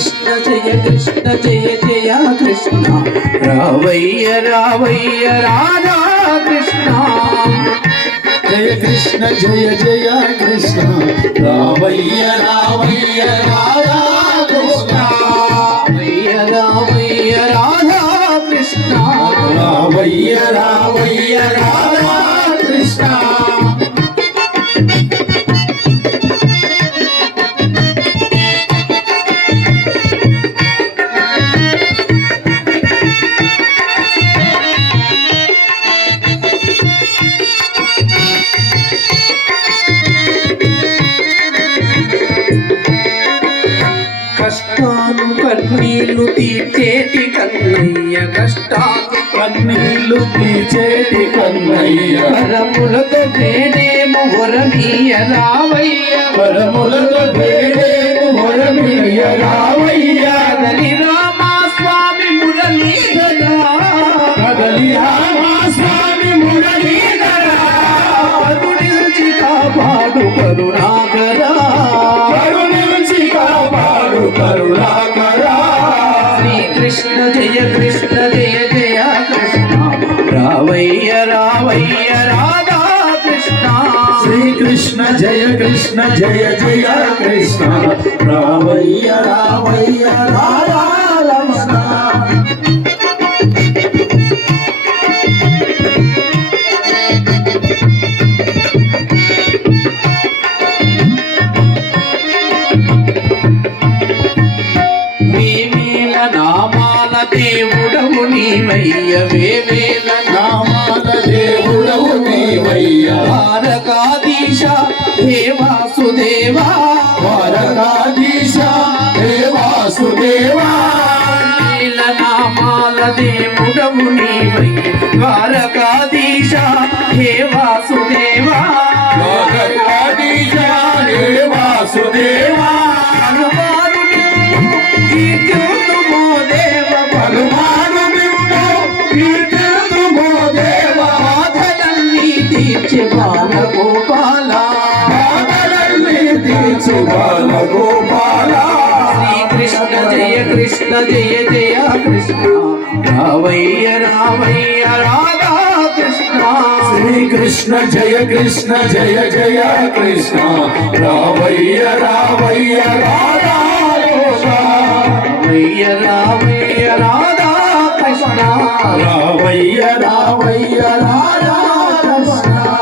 కృష్ణ జయ కృష్ణ జయ జయ కృష్ణ. రావయ్య రావయ్య రాధా కృష్ణ. జయ కృష్ణ జయ జయ కృష్ణ. రావయ్య రావయ్య రాధా కృష్ణ. రావయ్య రావయ్య రాధా కృష్ణ. రావయ్య రావయ్య రాధా కష్టాలు కన్నీళ్ళు తీర్చేటి కన్నయ్య కష్టాలు కన్నీళ్ళు తీచేటి కన్నయ్య. వరములతో వేడేము వరమీయ రావయ్య? పరములతో వేడేము మొరమీయ రావయ్య కరుణాకరా. శ్రీకృష్ణ జయ కృష్ణ జయ జయ కృష్ణ. రావయ్య రావయ్య రాధా కృష్ణ. శ్రీకృష్ణ జయ కృష్ణ జయ జయ కృష్ణ. రావయ్య రావయ్య రాధా దేవుడవు నీవయ్య వేవేల నామాల దేవుడవు నీవయ్యా. నారకాదీశ దేవాసుదేవా. ద్వారకాధీశ దేవాసుదేవా. నామాల దేవుడవు నీవయ్య. ద్వారకాదీశ దేవాసుదేవా జయ కృష్ణ జయ జయ కృష్ణ। రావయ్య రావయ్య రాధా కృష్ణ। శ్రీకృష్ణ జయ కృష్ణ జయ జయ కృష్ణ। రావయ్య రావయ్య రాధా రావయ్య రాధా కృష్ణ। రావయ్య రావయ్య రాధా కృష్ణ।